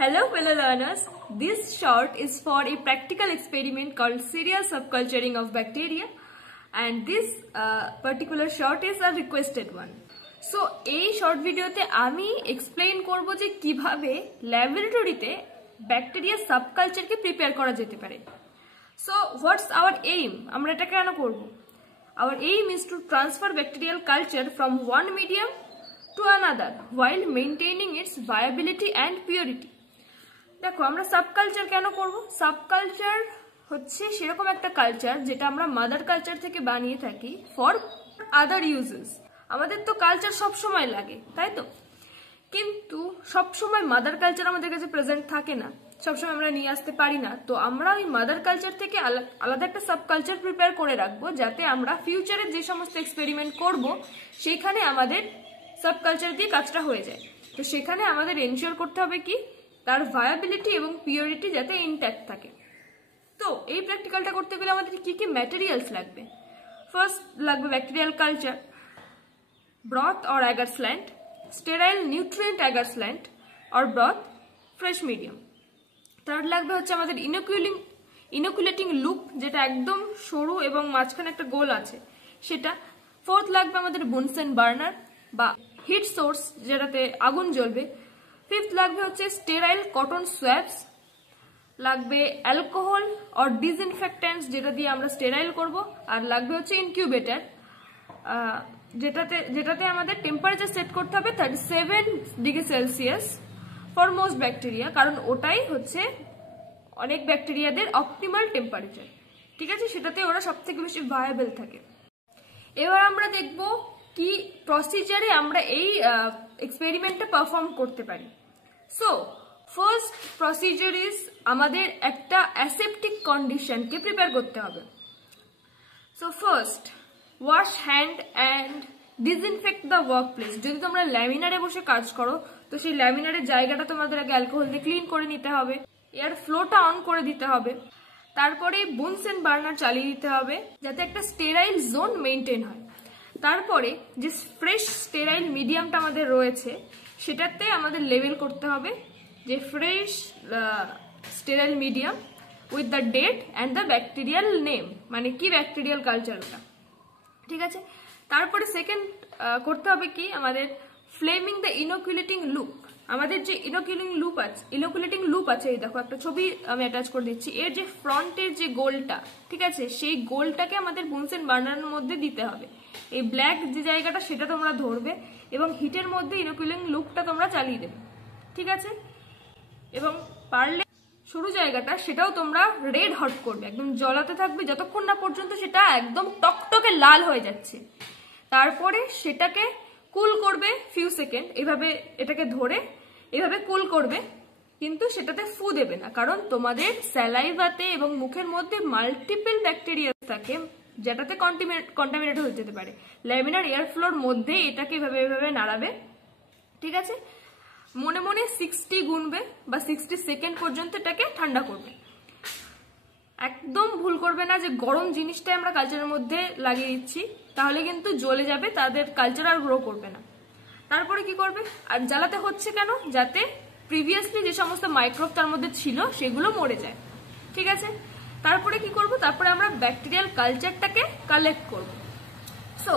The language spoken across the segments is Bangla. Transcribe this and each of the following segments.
Hello fellow learners, this short is for a practical experiment called serial subculturing of bacteria, and this particular short is a requested one. So এই short ভিডিওতে আমি explain করব যে কিভাবে ল্যাবরেটরিতে ব্যাকটেরিয়া সাবকালচারকে প্রিপেয়ার করা যেতে পারে। So what's our aim? আমরা এটা কেন করব? Our aim is to transfer bacterial culture from one medium to another while maintaining its viability and purity. দেখো আমরা সাবকালচার কেন করব? সাবকালচার হচ্ছে সেরকম একটা কালচার যেটা আমরা মাদার কালচার থেকে বানিয়ে থাকি ফর আদার ইউজেস। আমাদের তো কালচার সব সময় লাগে, তাই তো? কিন্তু সব সময় মাদার কালচার আমাদের কাছে প্রেজেন্ট থাকে না, সবসময় আমরা নিয়ে আসতে পারি না। তো আমরা ওই মাদার কালচার থেকে আলাদা একটা সাবকালচার প্রিপেয়ার করে রাখবো, যাতে আমরা ফিউচারে যে সমস্ত এক্সপেরিমেন্ট করব সেখানে আমাদের সাবকালচার দিয়ে কাজটা হয়ে যায়। তো সেখানে আমাদের এনশিওর করতে হবে কি তার ভায়াবিলিটি এবং পিওরিটি যাতে ইনট্যাক্ট থাকে। তো এই প্র্যাকটিক্যালটা করতে গেলে আমাদের কি কি ম্যাটেরিয়ালস লাগবে? ফার্স্ট লাগবে bacterial culture, broth or agar slant, sterile nutrient agar slant or broth, fresh medium. Third লাগবে হচ্ছে আমাদের ইনোকুলেটিং লুপ, যেটা একদম সরু এবং মাঝখানে একটা গোল আছে সেটা। ফোর্থ লাগবে আমাদের বুনসেন বার্নার বা হিট সোর্স, যেটাতে আগুন জ্বলবে। ফিফথ লাগবে হচ্ছে স্টেরাইল কটন সোয়াবস, লাগবে অ্যালকোহল অর ডিসইনফেক্ট্যান্টস, যেটা দিয়ে আমরা স্টেরাইল করব। আর লাগবে হচ্ছে ইনকিউবেটর, যেটাতে আমাদের টেম্পারেচার সেট করতে হবে 37 degree Celsius for most bacteria, কারণ ওটাই হচ্ছে অনেক ব্যাকটেরিয়াদের অপটিমাল টেম্পারেচার। ঠিক আছে, সেটাতে ওরা সব থেকে বেশি ভায়াবল থাকে। এবার আমরা দেখব কি প্রসিজারে আমরা এই এক্সপেরিমেন্টটা পারফর্ম করতে পারি। সো ফার্স্ট প্রসিজার ইজ আমাদের একটা অ্যাসেপটিক কন্ডিশনকে প্রিপেয়ার করতে হবে। So first wash hand and disinfect the work place. যদি তোমরা ল্যামিনারে বসে কাজ করো তো সেই ল্যামিনারের জায়গাটা তোমাদের আগে অ্যালকোহল দিয়ে ক্লিন করে নিতে হবে, এয়ার ফ্লোটা অন করে দিতে হবে, তারপরে বুনসেন বার্নার চালিয়ে দিতে হবে যাতে একটা স্টেরাইল জোন মেনটেন হয়। তারপরে যে ফ্রেশ স্টেরাইল মিডিয়ামটা আমাদের রয়েছে সেটাতে আমাদের লেবেল করতে হবে যে fresh sterile medium with the date and the bacterial name, মানে কি ব্যাকটেরিয়াল কালচার ওটা। ঠিক আছে, তারপরে সেকেন্ড করতে হবে কি আমাদের ফ্লেমিং দ্য ইনোকুলেটিং লুপ। আমাদের যে ইনোকুলেটিং লুপ আছে, এই দেখো একটা ছবি আমি অ্যাটাচ করে দিচ্ছি, এর যে ফ্রন্টের যে গোলটা, ঠিক আছে, সেই গোলটাকে আমাদের বুনসেন বার্নারের মধ্যে দিতে হবে। এই ব্ল্যাক যে জায়গাটা সেটা তোমরা ধরবে এবং হিটের মধ্যে ইনোকুলেটিং লুপটা তোমরা চালিয়ে দেবে। ঠিক আছে, এবং পারলে সরু জায়গাটা সেটাও তোমরা রেড হট করবে, একদম জ্বলাতে থাকবে যতক্ষণ না পর্যন্ত সেটা একদম টকটকে লাল হয়ে যাচ্ছে। তারপরে সেটাকে কুল করবে ফিউ সেকেন্ড, এভাবে এটাকে ধরে এভাবে কুল করবে, কিন্তু সেটাতে ফু দেবে না, কারণ তোমাদের স্যালাইভাতে এবং মুখের মধ্যে মাল্টিপল ব্যাকটেরিয়া থাকে যেটাতে কন্টামিনেট হয়ে যেতে পারে। ল্যামিনার এয়ার ফ্লোর মধ্যে এটাকে এভাবে নাড়াবে। ঠিক আছে, মনে মনে 60 গুনবে বা 60 সেকেন্ড পর্যন্ত এটাকে ঠান্ডা করবে। একদম ভুল করবে না যে গরম জিনিসটাই আমরা কালচারের মধ্যে লাগিয়ে দিচ্ছি, তাহলে কিন্তু জ্বলে যাবে, তাদের কালচার আর গ্রো করবে না। তারপরে কি করবে, আর জ্বালাতে হচ্ছে কেন, যাতে প্রিভিয়াসলি যে সমস্ত মাইক্রোব তার মধ্যে ছিল সেগুলো মরে যায়। ঠিক আছে, তারপরে কি করব, তারপরে আমরা ব্যাকটেরিয়াল কালচারটাকে কালেক্ট করব। So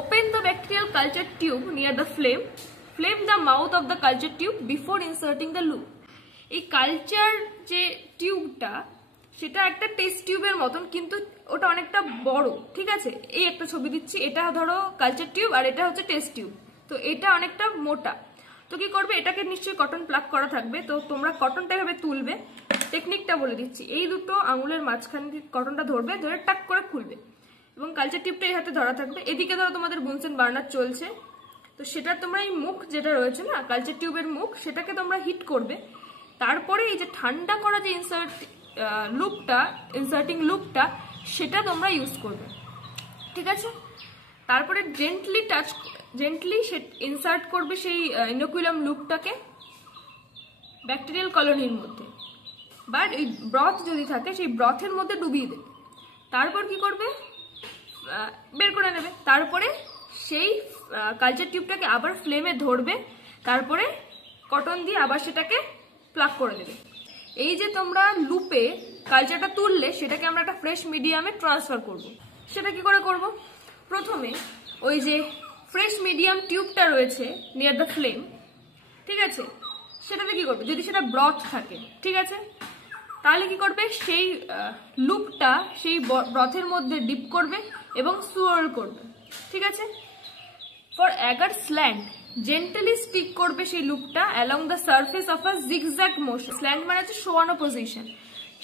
open the bacterial culture tube near the flame, flame the mouth of the culture tube before inserting the loop. এই কালচার যে টিউবটা সেটা একটা টেস্ট টিউবের মতন, কিন্তু ওটা অনেকটা বড়। ঠিক আছে, এই একটা ছবি দিচ্ছি, এটা ধরো কালচার টিউব আর এটা হচ্ছে টেস্ট টিউব, তো এটা অনেকটা মোটা। তো কি করবে, এটাকে নিশ্চয়ই কটন প্লাগ করা থাকবে, তো তোমরা কটনটা এভাবে তুলবে। টেকনিকটা বলে দিচ্ছি, এই দুটো আঙুলের মাঝখানে কটনটা ধরবে, ধরে টাক করে খুলবে এবং কালচার টিউবটা এই হাতে ধরা থাকবে। এদিকে ধরো তোমাদের বুনসেন বার্নার চলছে, তো সেটা তোমরা এই মুখ যেটা রয়েছে না কালচার টিউবের মুখ, সেটাকে তোমরা হিট করবে। তারপরে এই যে ঠান্ডা করা যে ইনসার্টিং লুপটা সেটা তোমরা ইউজ করবে। ঠিক আছে, তারপরে জেন্টলি ইনসার্ট করবে সেই ইনোকুলাম লুপটাকে ব্যাকটেরিয়াল কলোনির মধ্যে, বাট এই ব্রথ যদি থাকে সেই ব্রথের মধ্যে ডুবিয়ে দেবে। তারপর কি করবে, বের করে নেবে। তারপরে সেই কালচার টিউবটাকে আবার ফ্লেমে ধরবে, তারপরে কটন দিয়ে আবার সেটাকে প্লাগ করে দেবে। এই যে তোমরা লুপে কালচারটা তুললে সেটাকে আমরা একটা ফ্রেশ মিডিয়ামে ট্রান্সফার করব। সেটা কি করে করব? প্রথমে ওই যে ফ্রেশ মিডিয়াম টিউবটা রয়েছে নিয়ার দ্য ফ্লেম, ঠিক আছে, সেটাতে কি করবে, যদি সেটা ব্রথ থাকে, ঠিক আছে, তাহলে কি করবে, সেই লুপটা সেই ব্রথের মধ্যে ডিপ করবে এবং সুয়ার করবে, ঠিক আছে। For eager slant gently stick করবে সেই লুপটা along the surface of a zigzag motion. Slant মানে হচ্ছে শোয়ানো পজিশন,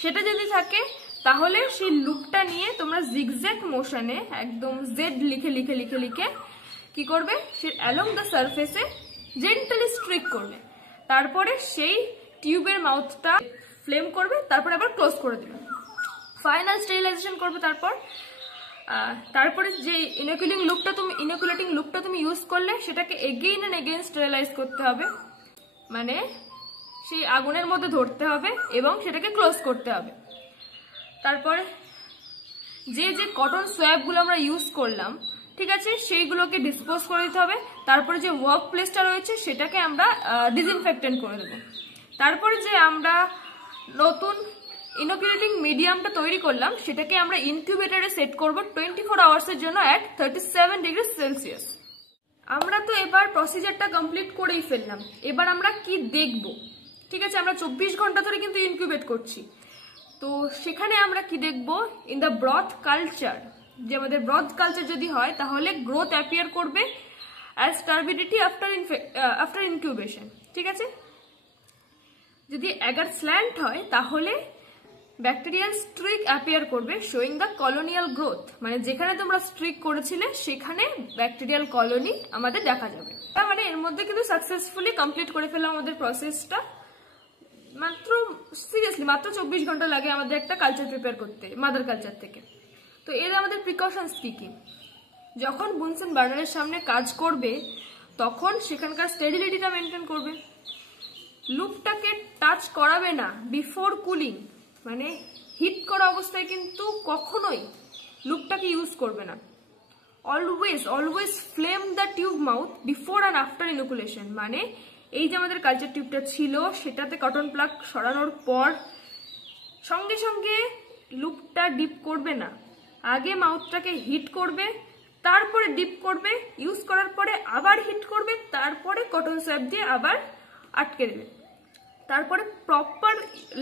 সেটা যদি থাকে তাহলে সেই লুপটা নিয়ে তোমরা জিগজ্যাগ মোশনে একদম জেড লিখে লিখে লিখে লিখে কি করবে, সে অ্যালং দ্য সারফেসে জেন্টালি স্ট্রিক করবে। তারপরে সেই টিউবের মাউথটা ফ্লেম করবে, তারপরে আবার ক্লোজ করে দেবে, ফাইনাল স্টেরিলাইজেশন করবে। তারপরে যে ইনোকুলেটিং লুপটা তুমি ইউজ করলে সেটাকে এগেইন এন্ড এগেইন স্টেরিলাইজ করতে হবে, মানে সেই আগুনের মধ্যে ধরতে হবে এবং সেটাকে ক্লোজ করতে হবে। তারপরে যে যে কটন সোয়াবগুলো আমরা ইউজ করলাম, ঠিক আছে, সেইগুলোকে ডিসপোজ করে দিতে হবে। তারপরে যে ওয়ার্ক প্লেসটা রয়েছে সেটাকে আমরা ডিসইনফেক্টেন্ট করে দেবো। তারপরে যে আমরা নতুন ইনোকুলেটিং মিডিয়ামটা তৈরি করলাম সেটাকে আমরা ইনকিউবেটরে সেট করব 24 আওয়ার্সের জন্য অ্যাট 37 ডিগ্রি সেলসিয়াস। আমরা তো এবার প্রসিজারটা কমপ্লিট করেই ফেললাম, এবার আমরা কি দেখব, ঠিক আছে, আমরা 24 ঘন্টা ধরে কিন্তু ইনকিউবেট করছি, তো সেখানে আমরা কি দেখব, ইন দ্য ব্রথ কালচার, যে আমাদের ব্রথ কালচার যদি হয় তাহলে গ্রোথ অ্যাপিয়ার করবে অ্যাজ টার্বিডিটি আফটার ইনকিউবেশন, ঠিক আছে। যদি অ্যাগার স্ল্যান্ট হয় তাহলে ব্যাকটেরিয়াল স্ট্রিক অ্যাপিয়ার করবে শোয়িং দ্য কলোনিয়াল গ্রোথ, মানে যেখানে তোমরা স্ট্রিক করেছিলে সেখানে ব্যাকটেরিয়াল কলোনি আমাদের দেখা যাবে। মানে এর মধ্যে কিন্তু সাকসেসফুলি কমপ্লিট করে ফেললাম আমাদের প্রসেসটা। মাত্র 24 ঘন্টা লাগে আমাদের একটা কালচার প্রিপেয়ার করতে মাদার কালচার থেকে। তো এর আমাদের প্রিকশনস কি কি, যখন বুনসেন বার্নারের সামনে কাজ করবে তখন সেখানকার স্টেরিলিটিটা মেনটেন করবে, লুপটাকে টাচ করাবে না বিফোর কুলিং, মানে হিট করা অবস্থায় কিন্তু কখনোই লুপটাকে ইউজ করবে না। Always flame the tube mouth before and after inoculation, মানে এই যে আমাদের কালচার টিউবটা ছিল সেটাতে কটন প্লাগ সরানোর পর সঙ্গে সঙ্গে লুপটা ডিপ করবে না, আগে মাউথটাকে হিট করবে, তারপরে ডিপ করবে, ইউজ করার পরে আবার হিট করবে, তারপরে কটন সোয়াব দিয়ে আবার আটকে দেবে। তারপরে প্রপার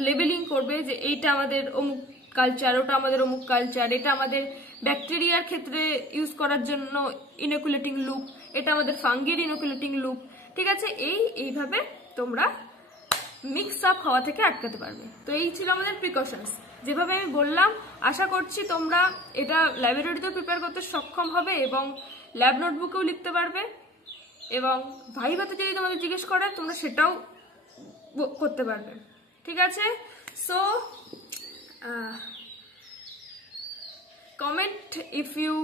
লেবেলিং করবে যে এইটা আমাদের অমুক কালচার, ওটা আমাদের অমুক কালচার, এটা আমাদের ব্যাকটেরিয়ার ক্ষেত্রে ইউজ করার জন্য ইনোকুলেটিং লুপ, এটা আমাদের ফাঙ্গির ইনোকুলেটিং লুপ, ঠিক আছে। এইভাবে তোমরা মিক্স আপ হওয়া থেকে আটকাতে পারবে। তো এই ছিল আমাদের প্রিকশনস, যেভাবে আমি বললাম। আশা করছি তোমরা এটা ল্যাবরেটরিতে প্রিপেয়ার করতে সক্ষম হবে এবং ল্যাব নোটবুকেও লিখতে পারবে, এবং ভাইভাতে যদি তোমাদের জিজ্ঞেস করে তোমরা সেটাও করতে পারবে, ঠিক আছে। So comment if you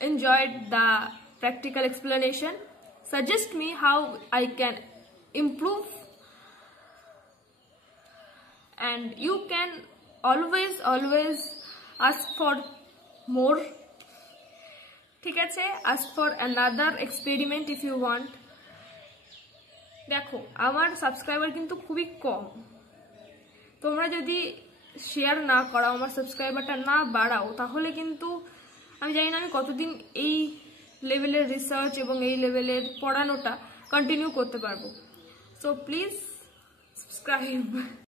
enjoyed the practical explanation, suggest me how I can improve, and you can always ask for more, ঠিক আছে, ask for another experiment if you want. দেখো আমার সাবস্ক্রাইবার কিন্তু খুবই কম, তোমরা যদি শেয়ার না করাও, আমার সাবস্ক্রাইবারটা না বাড়াও, তাহলে কিন্তু আমি জানি না আমি কতদিন এই লেভেলের রিসার্চ এবং এই লেভেলের পড়ানোটা কন্টিনিউ করতে পারবো। So please subscribe.